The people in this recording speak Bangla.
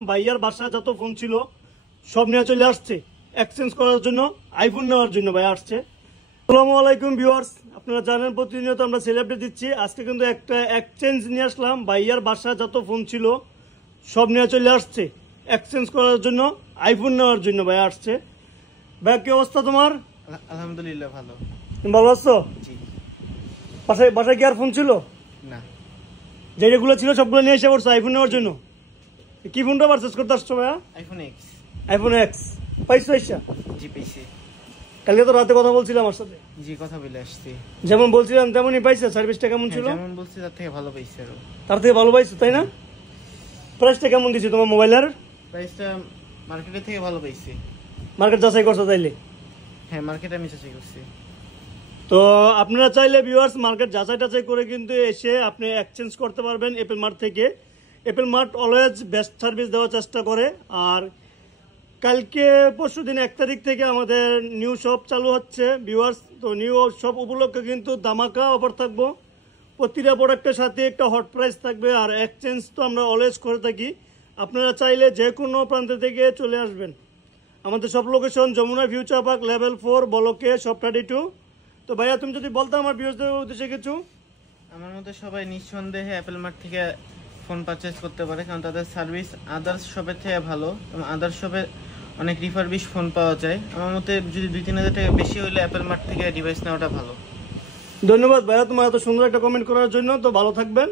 ভাইয়ার বাসায় যত ফোন ছিল সব নিয়ে চলে আসছে এক্সচেঞ্জ করার জন্য, আইফোন নেওয়ার জন্য ভাই আসছে। আসসালামু আলাইকুম ভিউয়ার্স, আপনারা জানেন প্রতিনিয়ত আমরা সেল আপডেট দিচ্ছি। আজকে কিন্তু একটা এক্সচেঞ্জ নিয়ে আসলাম। ভাইয়ার বাসায় যত ফোন ছিল সব নিয়ে চলে আসছে এক্সচেঞ্জ করার জন্য, আইফোন নেওয়ার জন্য ভাই আসছে। ভাই কি অবস্থা তোমার? আলহামদুলিল্লাহ ভালো। তুমি ভালো আছো? জি। বাসায় কি আর ফোন ছিল না, যেগুলো ছিল সবগুলো নিয়ে এসে পড়ছো আইফোন নেওয়ার জন্য। কি ফোনটা পারচেজ করতে আসছো ভাইয়া? IPhone x. আইফোন এক্স পাইছো? আইসা জি পেয়েছি। কালকে তো রাতে কথা বলছিলাম আমার সাথে, জি কথা বলে আসছি। যেমন বলছিলাম তেমনই পাইছে। সার্ভিসটা কেমন ছিল? যেমন বলছি তার থেকে ভালো পেয়েছি। আরো তার থেকে ভালো পাইছো তাই না? প্রাইসটা কেমন দিচ্ছে তোমার মোবাইলের? প্রাইসটা মার্কেটের থেকে ভালো পেয়েছি। মার্কেট যাচাই করছো তাইলে? হ্যাঁ, মার্কেটে আমি যাচাই করছি। তো আপনারা চাইলে ভিউয়ার্স মার্কেট যাচাই টাচাই করে কিন্তু এসে আপনি এক্সচেঞ্জ করতে পারবেন অ্যাপল মার্ট থেকে। Apple mart always best service দেওয়ার চেষ্টা করে। আর কালকে পরশু দিন 1 তারিখ থেকে আমাদের নিউ শপ চালু হচ্ছে ভিউয়ার্স। তো নিউ শপ উপলক্ষে কিন্তু ধামাকা অফার থাকবো। প্রতিটা প্রোডাক্টের সাথে একটা হট প্রাইস থাকবে। আর এক্সচেঞ্জ তো আমরা অলওয়েজ করে থাকি। আপনারা চাইলে যে কোনো প্রান্ত থেকে চলে আসবেন। আমাদের সব location Jamuna future park level 4 বলকে শপ 32। তো ভাইয়া তুমি যদি বলতে আমার ভিউয়ারদের উদ্দেশ্যে কিছু। আমার মতে সবাই নিঃসন্দেহে অ্যাপল মার্ট থেকে ফোন পারচেজ করতে পারে, কারণ তাদের সার্ভিস আদার্স শপের থেকে ভালো এবং আদার্স শপে অনেক রিফারবিশ ফোন পাওয়া যায়। আমার মতে যদি 2-3 হাজার টাকা বেশি হলে অ্যাপল মার্ট থেকে ডিভাইস নেওয়াটা ভালো। ধন্যবাদ ভাইয়া তোমার এত সুন্দর একটা কমেন্ট করার জন্য। তো ভালো থাকবেন।